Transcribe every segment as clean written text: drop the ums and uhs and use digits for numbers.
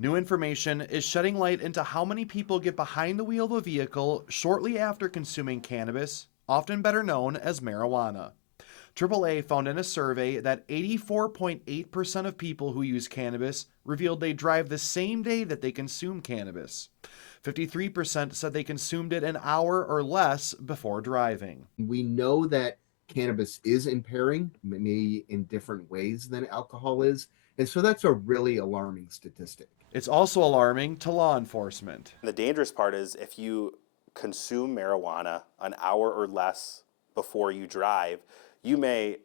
New information is shedding light into how many people get behind the wheel of a vehicle shortly after consuming cannabis, often better known as marijuana. AAA found in a survey that 84.8% of people who use cannabis revealed they drive the same day that they consume cannabis. 53% said they consumed it an hour or less before driving. We know that cannabis is impairing, maybe in different ways than alcohol is. And so that's a really alarming statistic. It's also alarming to law enforcement. The dangerous part is if you consume marijuana an hour or less before you drive, you may,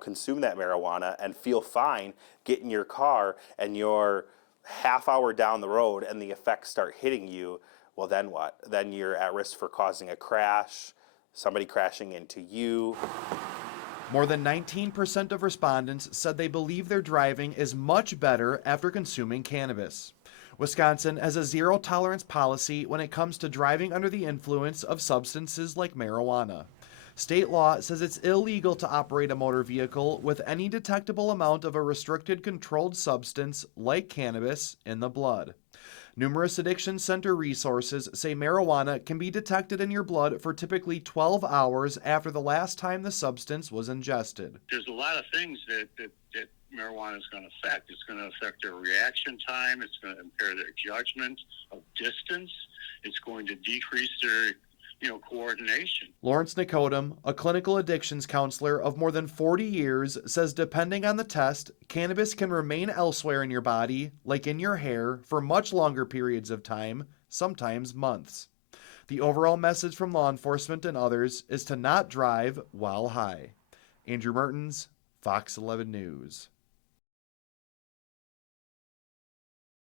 consume that marijuana and feel fine, get in your car, and you're half hour down the road and the effects start hitting you. Well, then what? Then you're at risk for causing a crash, somebody crashing into you. More than 19% of respondents said they believe their driving is much better after consuming cannabis. Wisconsin has a zero tolerance policy when it comes to driving under the influence of substances like marijuana. State law says it's illegal to operate a motor vehicle with any detectable amount of a restricted controlled substance like cannabis in the blood. Numerous addiction center resources say marijuana can be detected in your blood for typically 12 hours after the last time the substance was ingested. There's a lot of things that marijuana is going to affect. It's going to affect their reaction time. It's going to impair their judgment of distance. It's going to decrease their coordination. Lawrence Nikodem, a clinical addictions counselor of more than 40 years, says depending on the test, cannabis can remain elsewhere in your body, like in your hair, for much longer periods of time, sometimes months. The overall message from law enforcement and others is to not drive while high. Andrew Mertens, Fox 11 News.